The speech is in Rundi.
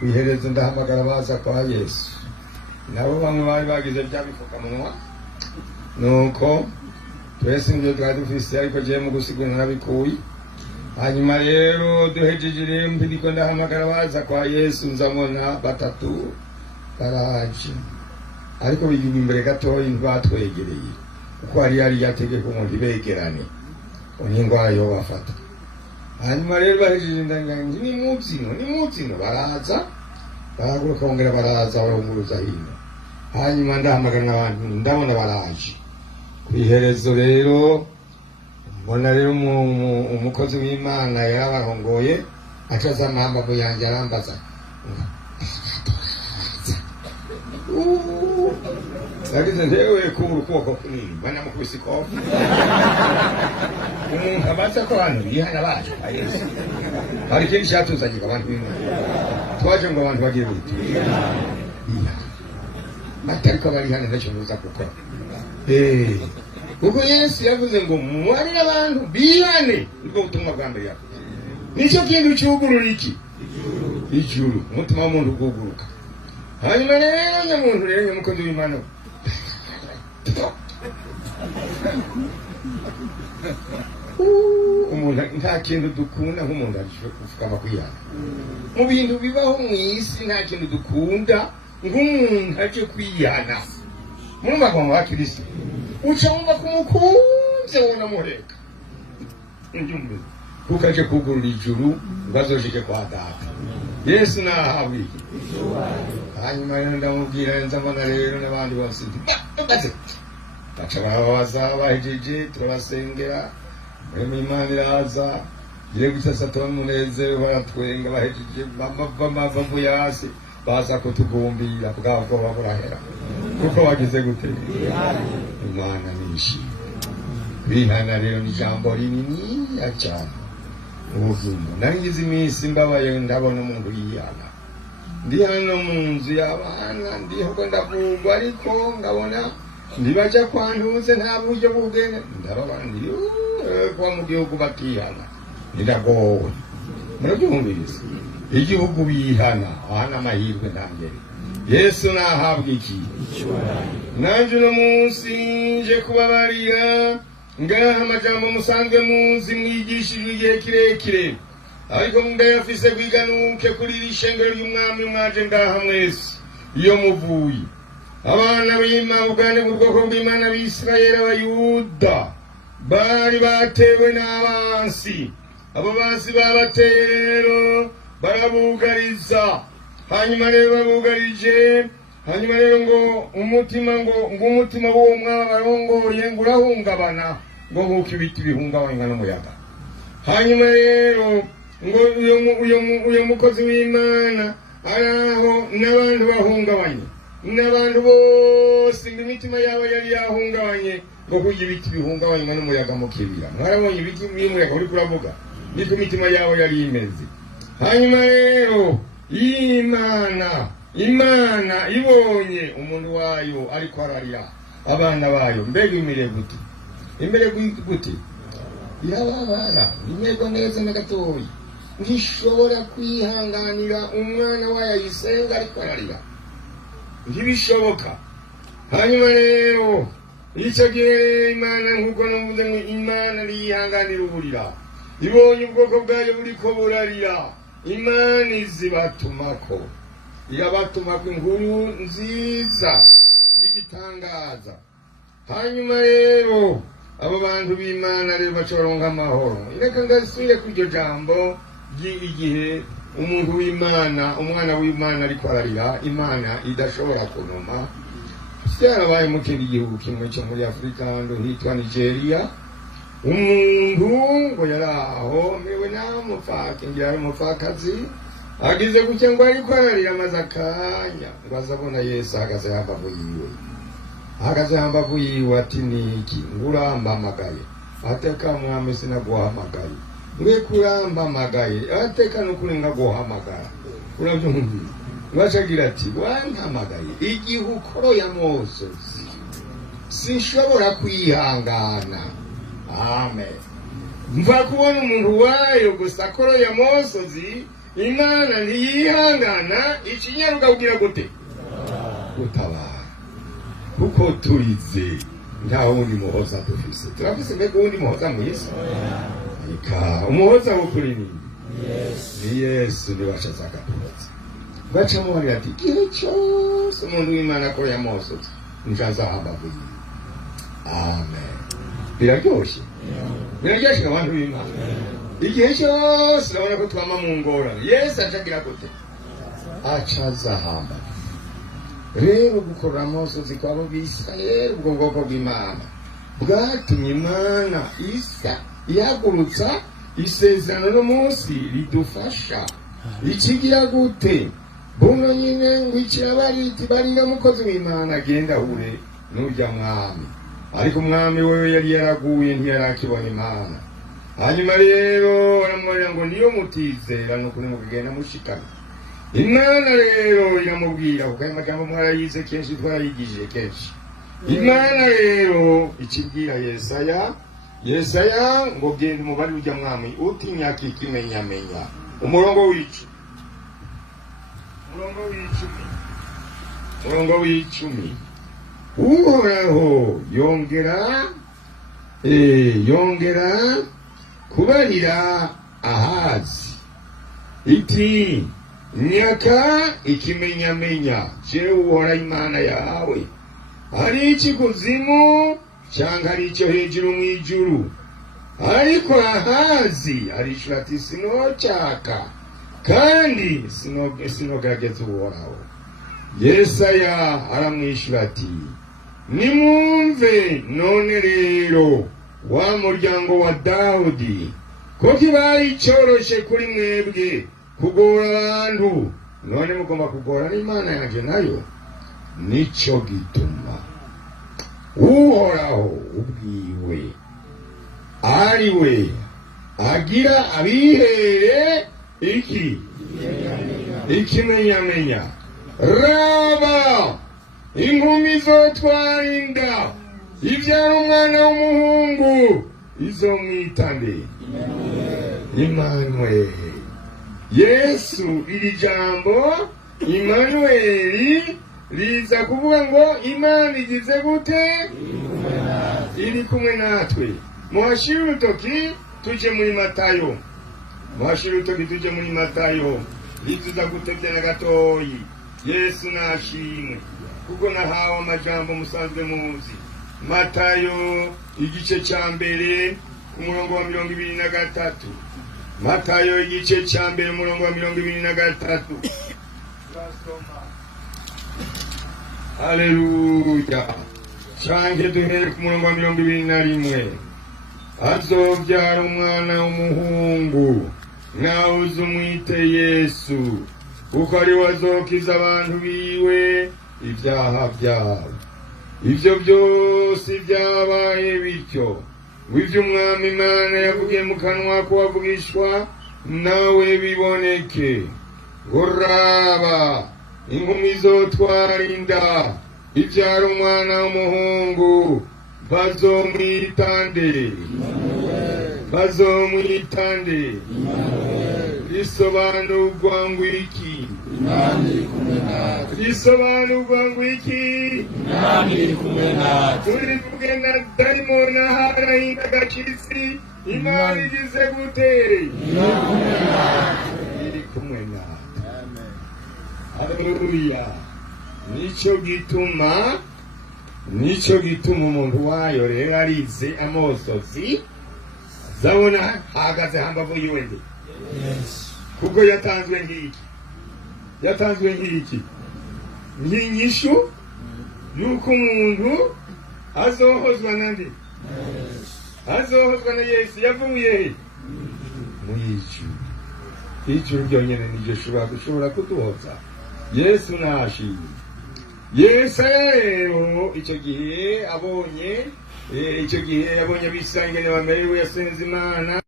kwihereza ndahamagara baza kwa Yesu. Nabo bamwe bari bagize bya bifukamunwa, nuko twese nibyo twari dufise, ariko je mu gusigura nabikuye. Hanyuma rero duhejeje rero ndiko ndahamagara baza kwa Yesu, nzamona batatu baraje, ariko biri imbere gatoyi ntibatwegereye, kuko hari yategeka umuntu begerane oningwa yo bafata. Hanyuma rero bahejeje ndanganje ni mutsino baraza, baraguruka bongera baraza barunguruza hino. Hanyuma ndahamagara n'abantu ndabona baraje. Kwiherezo rero mbona rero umukozi w'Imana yarabarongoye, acaza amahamba yanjye arambaza, yagize ntewe kubura ukuboko kunini bana mukubise ikofi. Umuntu abaza ko abantu bihana baje kwa Yesu, hari ikindi cyatuzanye abantu b'Imana, twaje ngo abantu bagire biti matariko bari hano ntacyo muza gukora. Kuko Yesu yavuze ngo muwarire abantu bihane, ubwo butumwa bwa mbere yavuze. Nicyo kintu cyugurura iki ijuru, umutima w'umuntu uguguruka. Hanyuma rero nyamuntu rero nyamukozi w'Imana, umuntu nta kintu dukunda nk'umuntu ashobora kwihana. Mu bintu bibaho mu isi nta kintu dukunda nk'umuntu aje kwihana. Murumva ko mu bakirisi ucumva kumukunze wona mureka njumbe kuko aje kugurura ijuru bazoshike kwa Data. Yesu nahawe. Hanyuma rero ndamubwira nzamona rero n'abandi bose baze baca babaza bahejeje turabasengera, Imana iraza ire gutasa tumunezero, baratwenga bahejeje bamavuye hasi baza kutugumbira bwabwo baburahera kuko bagize gute Imana nishi. Bihana rero ni jambo rinini cyane ubuzima. Nagize iminsi mbabaye ndabona umuntu yihana, ndi hano mu nzu y'abana ndiho ko ndavugwa, ariko ngabona ndibaja kwantuze nta buryo bugene ndarabandi kwa mu gihugu bakihana ndagowe. Murabyumvise igihugu bihana ahana amahirwe ntangere. Yesu nahabwa iki nanje no munsi nje kubabarira ngaha amajambo musanzwe muzi mwigishijwe igihe kirekire, ariko ndayafise kwiganuke kuri ishengero ry'umwami mwaje ngaha mwese iyo muvuye. Abana b'Imana ubwane mu bwoko bw'Imana b'Isirayeli Abayuda bari batewe n'abansi. Abo bansi babateye rero barabugariza. Hanyuma rero babugarije, hanyuma rero ngo umutima w'uwo mwaba barongoye ngo urahungabana ngo nk'uko ibiti bihungabanywa n'umuyaga. Hanyuma rero ngo uyo mukozi w'Imana araho n'abantu bahungabanye, n'abantu bose ngo imitima yabo yari yahungabanye ngo kugira ibiti bihungabanywa n'umuyaga mu kibira. Mwarabonye ibiti by'umuyaga uri kuravuga niko imitima yabo yari imeze. Hanyuma rero Imana ibonye umuntu wayo ariko ararira abana bayo, mbega imere gute irababara, imego neza na gatoyi, ntishobora kwihanganira umwana wayo ayisenga ariko ararira, ntibishoboka. Hanyuma rero icyo gihe Imana nk'uko navuze ngo Imana yihanganira uburira, ibonye ubwoko bwayo buriko burarira, Imana izibatumako, irabatumako inkuru nziza y'igitangaza. Hanyuma rero abo bantu b'Imana rero bacoronka amahoro. Reka ngasubire ku iryo jambo igihe umuntu w'Imana, umwana w'Imana ariko ararira, Imana idashobora kunuma. Byarabaye mu kindi gihugu kimwe cyo muri Afurika hitwa Nigeria. Umuntu ngo yaraho mewe n'amupfaka, ngira umupfakazi agize gutya ngo ariko ararira maze akanya ngo azabona Yesu ahagaze hambavu yiwe ati niki ngurambamagaye, ateka mwami sinaguhamagaye, ngwe kurambamagaye, ateka nukuri ngaguhamagara. Urabyumvise bacagira ati wampamagaye igihe ukoroye amosozi sinshobora kwihangana. Amen. Mva kubona umuntu wayo gusa akoroye amosozi imana ntiyihangana ikinyaruka kugira gute gutabara kuko turize nta wundi muhoza dufise. Turafise mbega uwundi muhoza mw'isi? Ika umuhoza w'ukuri ni Yesu niwe acaza agakiza. Bacamo bari ati igihe cyose umuntu w'Imana ko yamosoze nshazahamba vuba. Amen. Biraryoshe abantu b'Imana. Igihe cyose urabona ko twama mu ngorane Yesu acagira gute acazahamba. Rero gukora amosozi kwabo b'Isirayeli ubwo bwoko bw'Imana bwatumye Imana isa ihagurutsa isezerano n'umunsi ridufasha. Ikigira gute buno nyine ngo ikirabariti barinda mukozi w'Imana agenda ahure n'urya mwami, ariko umwami wewe yari yaraguye ntiyarakibona Imana. Hanyuma rero baramubwira ngo niyo mutizera n'ukuri mugenda mushikana. Imana rero iramubwira kuko ayo magambo mwarayize kenshi twarayigishije kenshi. Imana rero ikibwira Yesaya ngo genda umubare ujya mwami utinya kikimenyamenya. Umurongo w'icumi Uhoraho yongera kubarira Ahazi iti nyaka ikimenyamenya jewe Uhoraho Imana yawe, hari ikikuzimu cyangwa hari icyo hejuru mu ijuru. Ariko Ahazi arishura ati sinocyaka kandi sinogerageza Uhoraho. Yesaya aramwishyura ati nimwumve none rero wa muryango wa Dawudi ko kibaye icyoroshe kuri mwebwe kugora abantu, none mugomba kugora n'Imana yanjye nayo. Nico gituma Uhoraho ubwiwe ari we agira abihere ikimenyamenya. Raba inkumi zotwara inda ibyara umwana w'umuhungu izomwitane Immanuel. Yesu iri jambo Immanuel riza kuvuga ngo Imana igize gute iri kumwe natwe. Muhashire urutoki tuje muri Matayo. Rizuza gutebya na gatoyi. Yesu nashimwe kuko nahawe amajambo musanzwe muzi. Matayo igice cya mbere umurongo wa 23. Matayo igice cya mbere umurongo wa 23. Haleluya. Canke duhere ku murongo wa 21. Azobyara umwana w'umuhungu nawe uzumwite Yesu, kuko ari we azokiza abantu biwe ibyaha byabo. Ibyo byose byabaye bityo w'ibyo umwami Imana yavugiye mu kanwa k'uwavugishwa nawe biboneke. Uraba inkumi zotwara inda ibyara umwana w'umuhungu bazomwitande. Risobanurwa ngo iki? Turi kugenda dayimoni aharahinga agakisi. Imana igize gute? Iri kumwe natwe. Haleluya. Nico gituma umuntu wayo rero arize amosozi zabona hagaze hambavu yiwe ndi. Kuko yatanzwe nk'iki nk'inyishu yuko umuntu azohozwa na Yesu. Yavuye he? Mu ijuru ryonyine niryo dushobora kuduhoza. Yesu nashimye. Yesaya rero icyo gihe yabonye abisirayeli bamerewe yasenze Imana.